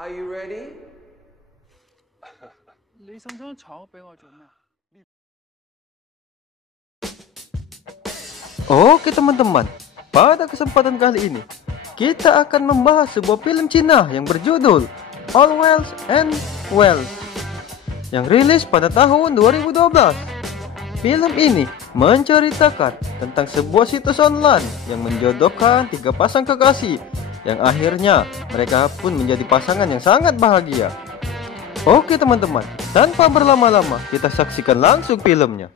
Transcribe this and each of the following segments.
Are you ready? Oke teman-teman, pada kesempatan kali ini kita akan membahas sebuah film Cina yang berjudul All Wells and Wells yang rilis pada tahun 2012. Film ini menceritakan tentang sebuah situs online yang menjodohkan tiga pasang kekasih yang akhirnya mereka pun menjadi pasangan yang sangat bahagia. Oke teman-teman, tanpa berlama-lama kita saksikan langsung filmnya.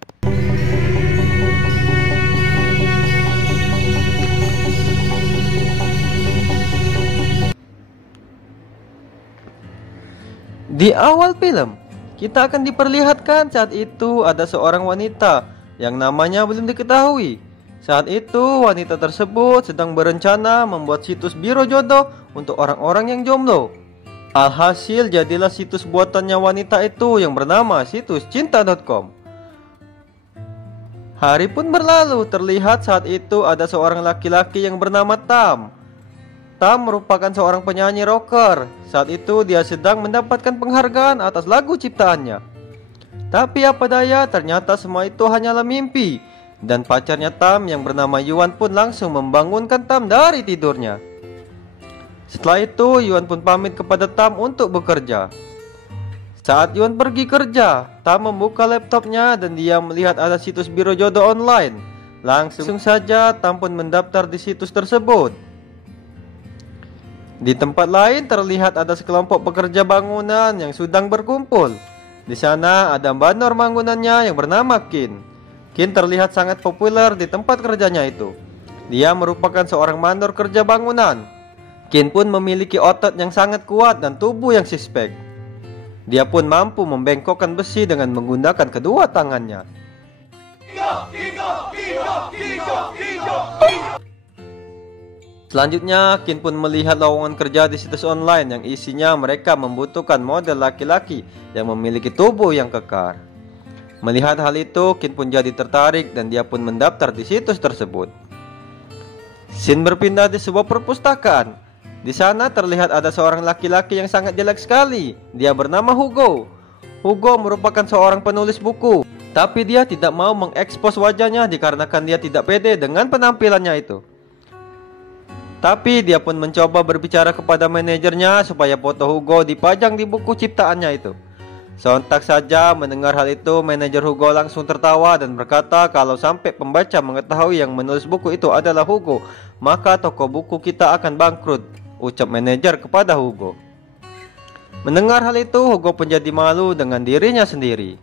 Di awal film, kita akan diperlihatkan saat itu ada seorang wanita yang namanya belum diketahui. Saat itu wanita tersebut sedang berencana membuat situs biro jodoh untuk orang-orang yang jomblo. Alhasil jadilah situs buatannya wanita itu yang bernama situs cinta.com. Hari pun berlalu, terlihat saat itu ada seorang laki-laki yang bernama Tam. Tam merupakan seorang penyanyi rocker. Saat itu dia sedang mendapatkan penghargaan atas lagu ciptaannya. Tapi apa daya, ternyata semua itu hanyalah mimpi. Dan pacarnya Tam yang bernama Yuan pun langsung membangunkan Tam dari tidurnya. Setelah itu Yuan pun pamit kepada Tam untuk bekerja. Saat Yuan pergi kerja, Tam membuka laptopnya dan dia melihat ada situs biro jodoh online. Langsung saja Tam pun mendaftar di situs tersebut. Di tempat lain terlihat ada sekelompok pekerja bangunan yang sedang berkumpul. Di sana ada banner bangunannya yang bernama Kin. Kin terlihat sangat populer di tempat kerjanya itu. Dia merupakan seorang mandor kerja bangunan. Kin pun memiliki otot yang sangat kuat dan tubuh yang six-pack. Dia pun mampu membengkokkan besi dengan menggunakan kedua tangannya. Selanjutnya, Kin pun melihat lowongan kerja di situs online yang isinya mereka membutuhkan model laki-laki yang memiliki tubuh yang kekar. Melihat hal itu, Kin pun jadi tertarik dan dia pun mendaftar di situs tersebut. Scene berpindah di sebuah perpustakaan. Di sana terlihat ada seorang laki-laki yang sangat jelek sekali. Dia bernama Hugo. Hugo merupakan seorang penulis buku, tapi dia tidak mau mengekspos wajahnya dikarenakan dia tidak pede dengan penampilannya itu. Tapi dia pun mencoba berbicara kepada manajernya supaya foto Hugo dipajang di buku ciptaannya itu. Sontak saja mendengar hal itu, manajer Hugo langsung tertawa dan berkata kalau sampai pembaca mengetahui yang menulis buku itu adalah Hugo, maka toko buku kita akan bangkrut, ucap manajer kepada Hugo. Mendengar hal itu, Hugo pun jadi malu dengan dirinya sendiri.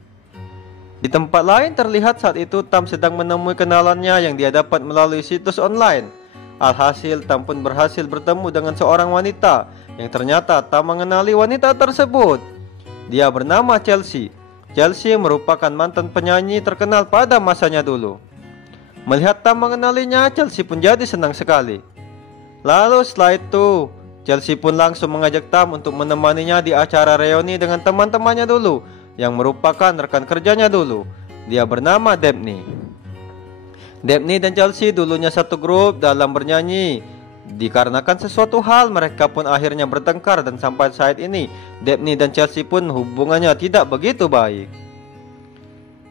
Di tempat lain terlihat saat itu Tam sedang menemui kenalannya yang dia dapat melalui situs online. Alhasil Tam pun berhasil bertemu dengan seorang wanita yang ternyata Tam mengenali wanita tersebut. Dia bernama Chelsea. Chelsea merupakan mantan penyanyi terkenal pada masanya dulu. Melihat Tam mengenalinya, Chelsea pun jadi senang sekali. Lalu setelah itu Chelsea pun langsung mengajak Tam untuk menemaninya di acara reuni dengan teman-temannya dulu yang merupakan rekan kerjanya dulu. Dia bernama Daphne. Daphne dan Chelsea dulunya satu grup dalam bernyanyi. Dikarenakan sesuatu hal mereka pun akhirnya bertengkar dan sampai saat ini Daphne dan Chelsea pun hubungannya tidak begitu baik.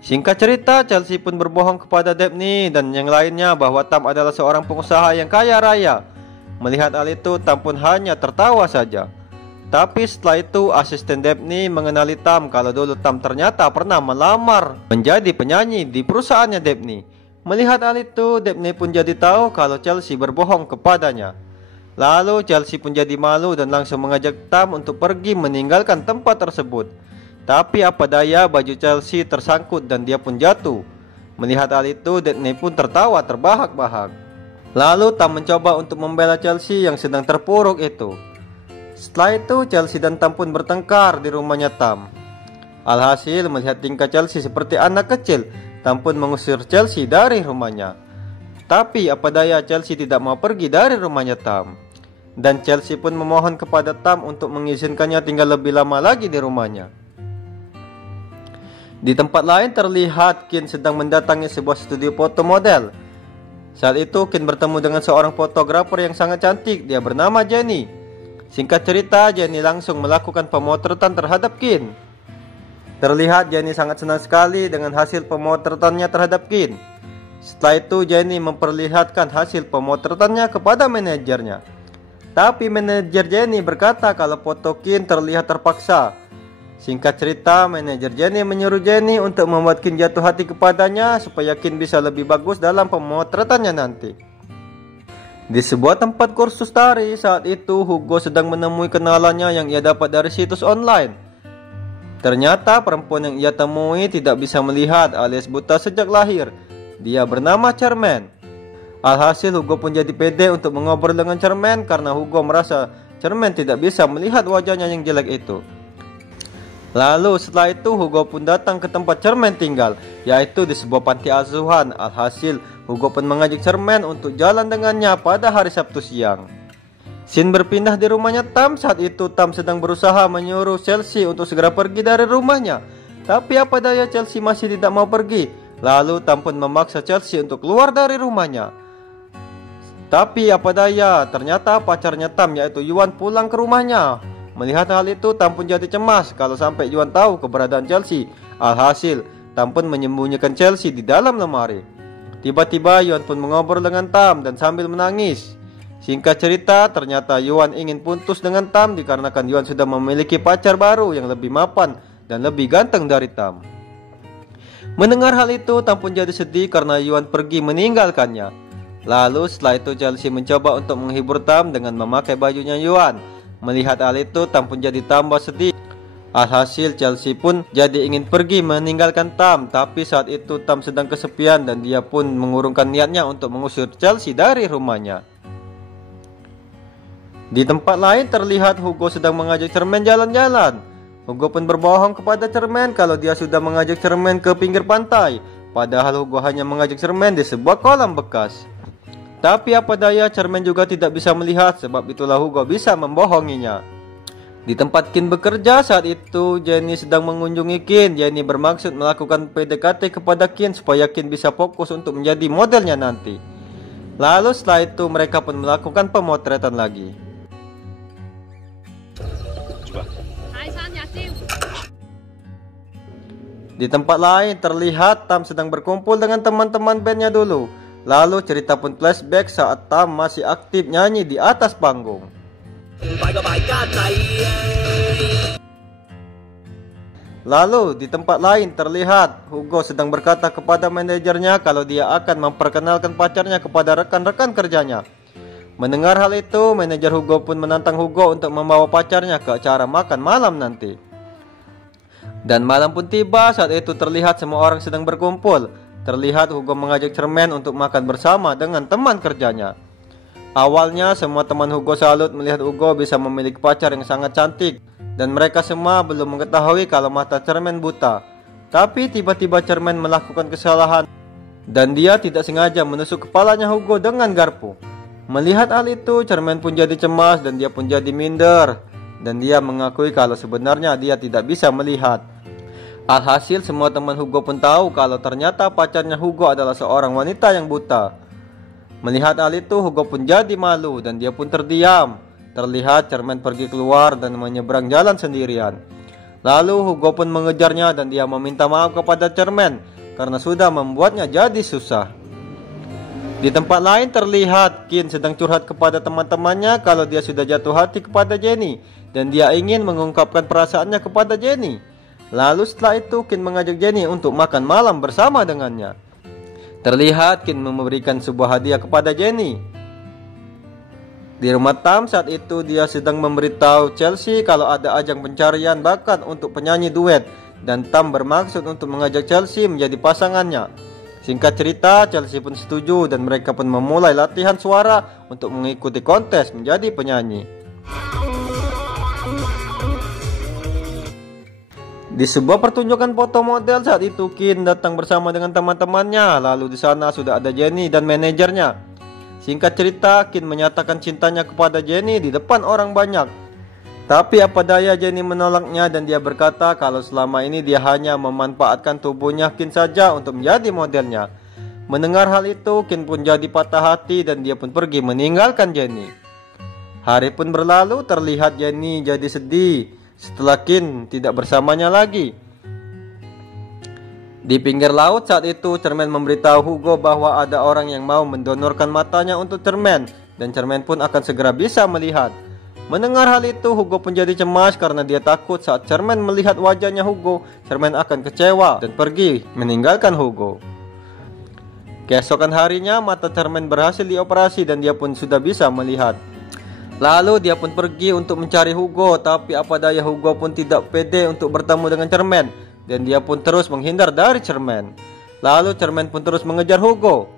Singkat cerita, Chelsea pun berbohong kepada Daphne dan yang lainnya bahwa Tam adalah seorang pengusaha yang kaya raya. Melihat hal itu, Tam pun hanya tertawa saja. Tapi setelah itu asisten Daphne mengenali Tam kalau dulu Tam ternyata pernah melamar menjadi penyanyi di perusahaannya Daphne. Melihat hal itu, Daphne pun jadi tahu kalau Chelsea berbohong kepadanya. Lalu Chelsea pun jadi malu dan langsung mengajak Tam untuk pergi meninggalkan tempat tersebut. Tapi apa daya, baju Chelsea tersangkut dan dia pun jatuh. Melihat hal itu, Daphne pun tertawa terbahak-bahak. Lalu Tam mencoba untuk membela Chelsea yang sedang terpuruk itu. Setelah itu Chelsea dan Tam pun bertengkar di rumahnya Tam. Alhasil melihat tingkah Chelsea seperti anak kecil, Tam pun mengusir Chelsea dari rumahnya. Tapi apa daya, Chelsea tidak mau pergi dari rumahnya Tam. Dan Chelsea pun memohon kepada Tam untuk mengizinkannya tinggal lebih lama lagi di rumahnya. Di tempat lain terlihat Kin sedang mendatangi sebuah studio foto model. Saat itu Kin bertemu dengan seorang fotografer yang sangat cantik. Dia bernama Jenny. Singkat cerita, Jenny langsung melakukan pemotretan terhadap Kin. Terlihat Jenny sangat senang sekali dengan hasil pemotretannya terhadap Kin. Setelah itu Jenny memperlihatkan hasil pemotretannya kepada manajernya. Tapi manajer Jenny berkata kalau foto Kin terlihat terpaksa. Singkat cerita, manajer Jenny menyuruh Jenny untuk membuat Kin jatuh hati kepadanya supaya Kin bisa lebih bagus dalam pemotretannya nanti. Di sebuah tempat kursus tari, saat itu Hugo sedang menemui kenalannya yang ia dapat dari situs online. Ternyata perempuan yang ia temui tidak bisa melihat alias buta sejak lahir. Dia bernama Charmaine. Alhasil Hugo pun jadi pede untuk mengobrol dengan Charmaine karena Hugo merasa Charmaine tidak bisa melihat wajahnya yang jelek itu. Lalu setelah itu Hugo pun datang ke tempat Charmaine tinggal, yaitu di sebuah panti asuhan. Alhasil Hugo pun mengajak Charmaine untuk jalan dengannya pada hari Sabtu siang. Scene berpindah di rumahnya Tam. Saat itu Tam sedang berusaha menyuruh Chelsea untuk segera pergi dari rumahnya. Tapi apa daya Chelsea masih tidak mau pergi. Lalu Tam pun memaksa Chelsea untuk keluar dari rumahnya. Tapi apa daya, ternyata pacarnya Tam yaitu Yuan pulang ke rumahnya. Melihat hal itu, Tam pun jadi cemas kalau sampai Yuan tahu keberadaan Chelsea. Alhasil, Tam pun menyembunyikan Chelsea di dalam lemari. Tiba-tiba Yuan pun mengobrol dengan Tam dan sambil menangis. Singkat cerita, ternyata Yuan ingin putus dengan Tam dikarenakan Yuan sudah memiliki pacar baru yang lebih mapan dan lebih ganteng dari Tam. Mendengar hal itu, Tam pun jadi sedih karena Yuan pergi meninggalkannya. Lalu setelah itu Chelsea mencoba untuk menghibur Tam dengan memakai bajunya Yuan. Melihat hal itu, Tam pun jadi tambah sedih. Alhasil Chelsea pun jadi ingin pergi meninggalkan Tam. Tapi saat itu Tam sedang kesepian dan dia pun mengurungkan niatnya untuk mengusir Chelsea dari rumahnya. Di tempat lain terlihat Hugo sedang mengajak Charmaine jalan-jalan. Hugo pun berbohong kepada Charmaine kalau dia sudah mengajak Charmaine ke pinggir pantai. Padahal Hugo hanya mengajak Charmaine di sebuah kolam bekas. Tapi apa daya, Charmaine juga tidak bisa melihat, sebab itulah Hugo bisa membohonginya. Di tempat Kin bekerja saat itu, Jenny sedang mengunjungi Kin. Jenny bermaksud melakukan PDKT kepada Kin supaya Kin bisa fokus untuk menjadi modelnya nanti. Lalu setelah itu mereka pun melakukan pemotretan lagi. Di tempat lain terlihat Tam sedang berkumpul dengan teman-teman bandnya dulu. Lalu cerita pun flashback saat Tam masih aktif nyanyi di atas panggung. Lalu di tempat lain terlihat Hugo sedang berkata kepada manajernya kalau dia akan memperkenalkan pacarnya kepada rekan-rekan kerjanya. Mendengar hal itu, manajer Hugo pun menantang Hugo untuk membawa pacarnya ke acara makan malam nanti. Dan malam pun tiba. Saat itu terlihat semua orang sedang berkumpul. Terlihat Hugo mengajak Charmaine untuk makan bersama dengan teman kerjanya. Awalnya semua teman Hugo salut melihat Hugo bisa memiliki pacar yang sangat cantik. Dan mereka semua belum mengetahui kalau mata Charmaine buta. Tapi tiba-tiba Charmaine melakukan kesalahan. Dan dia tidak sengaja menusuk kepalanya Hugo dengan garpu. Melihat hal itu, Charmaine pun jadi cemas dan dia pun jadi minder. Dan dia mengakui kalau sebenarnya dia tidak bisa melihat. Alhasil semua teman Hugo pun tahu kalau ternyata pacarnya Hugo adalah seorang wanita yang buta. Melihat hal itu, Hugo pun jadi malu dan dia pun terdiam. Terlihat Charmaine pergi keluar dan menyeberang jalan sendirian. Lalu Hugo pun mengejarnya dan dia meminta maaf kepada Charmaine karena sudah membuatnya jadi susah. Di tempat lain terlihat Kin sedang curhat kepada teman-temannya kalau dia sudah jatuh hati kepada Jenny dan dia ingin mengungkapkan perasaannya kepada Jenny. Lalu setelah itu Kin mengajak Jenny untuk makan malam bersama dengannya. Terlihat Kin memberikan sebuah hadiah kepada Jenny. Di rumah Tam saat itu dia sedang memberitahu Chelsea kalau ada ajang pencarian bakat untuk penyanyi duet. Dan Tam bermaksud untuk mengajak Chelsea menjadi pasangannya. Singkat cerita, Chelsea pun setuju dan mereka pun memulai latihan suara untuk mengikuti kontes menjadi penyanyi. Di sebuah pertunjukan foto model saat itu Kin datang bersama dengan teman-temannya. Lalu di sana sudah ada Jenny dan manajernya. Singkat cerita, Kin menyatakan cintanya kepada Jenny di depan orang banyak. Tapi apa daya Jenny menolaknya dan dia berkata kalau selama ini dia hanya memanfaatkan tubuhnya Kin saja untuk menjadi modelnya. Mendengar hal itu, Ken pun jadi patah hati dan dia pun pergi meninggalkan Jenny. Hari pun berlalu, terlihat Jenny jadi sedih setelah Ken tidak bersamanya lagi. Di pinggir laut saat itu, Cermin memberitahu Hugo bahwa ada orang yang mau mendonorkan matanya untuk Cermin, dan Cermin pun akan segera bisa melihat. Mendengar hal itu, Hugo pun jadi cemas karena dia takut saat Cermin melihat wajahnya Hugo, Cermin akan kecewa dan pergi meninggalkan Hugo. Keesokan harinya, mata Cermin berhasil dioperasi dan dia pun sudah bisa melihat. Lalu dia pun pergi untuk mencari Hugo, tapi apa daya Hugo pun tidak pede untuk bertemu dengan Cermin, dan dia pun terus menghindar dari Cermin. Lalu Cermin pun terus mengejar Hugo.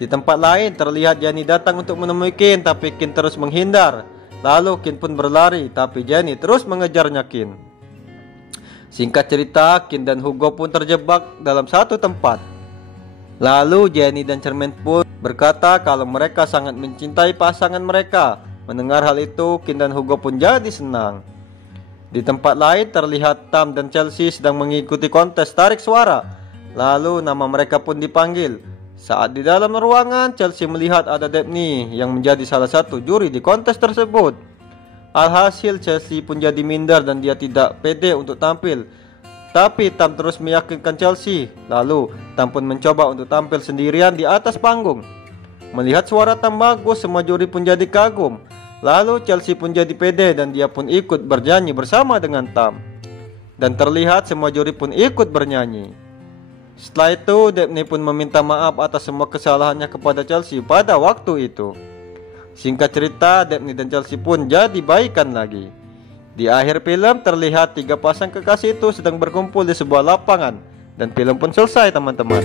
Di tempat lain terlihat Jenny datang untuk menemui Ken, tapi Ken terus menghindar. Lalu Ken pun berlari, tapi Jenny terus mengejarnya Ken. Singkat cerita, Ken dan Hugo pun terjebak dalam satu tempat. Lalu Jenny dan Cermin pun berkata kalau mereka sangat mencintai pasangan mereka. Mendengar hal itu, Ken dan Hugo pun jadi senang. Di tempat lain terlihat Tam dan Chelsea sedang mengikuti kontes tarik suara. Lalu nama mereka pun dipanggil. Saat di dalam ruangan, Chelsea melihat ada Daphne yang menjadi salah satu juri di kontes tersebut. Alhasil Chelsea pun jadi minder dan dia tidak pede untuk tampil. Tapi Tam terus meyakinkan Chelsea. Lalu Tam pun mencoba untuk tampil sendirian di atas panggung. Melihat suara Tam bagus, semua juri pun jadi kagum. Lalu Chelsea pun jadi pede dan dia pun ikut bernyanyi bersama dengan Tam. Dan terlihat semua juri pun ikut bernyanyi. Setelah itu, Daphne pun meminta maaf atas semua kesalahannya kepada Chelsea pada waktu itu. Singkat cerita, Daphne dan Chelsea pun jadi baikan lagi. Di akhir film terlihat tiga pasang kekasih itu sedang berkumpul di sebuah lapangan. Dan film pun selesai, teman-teman.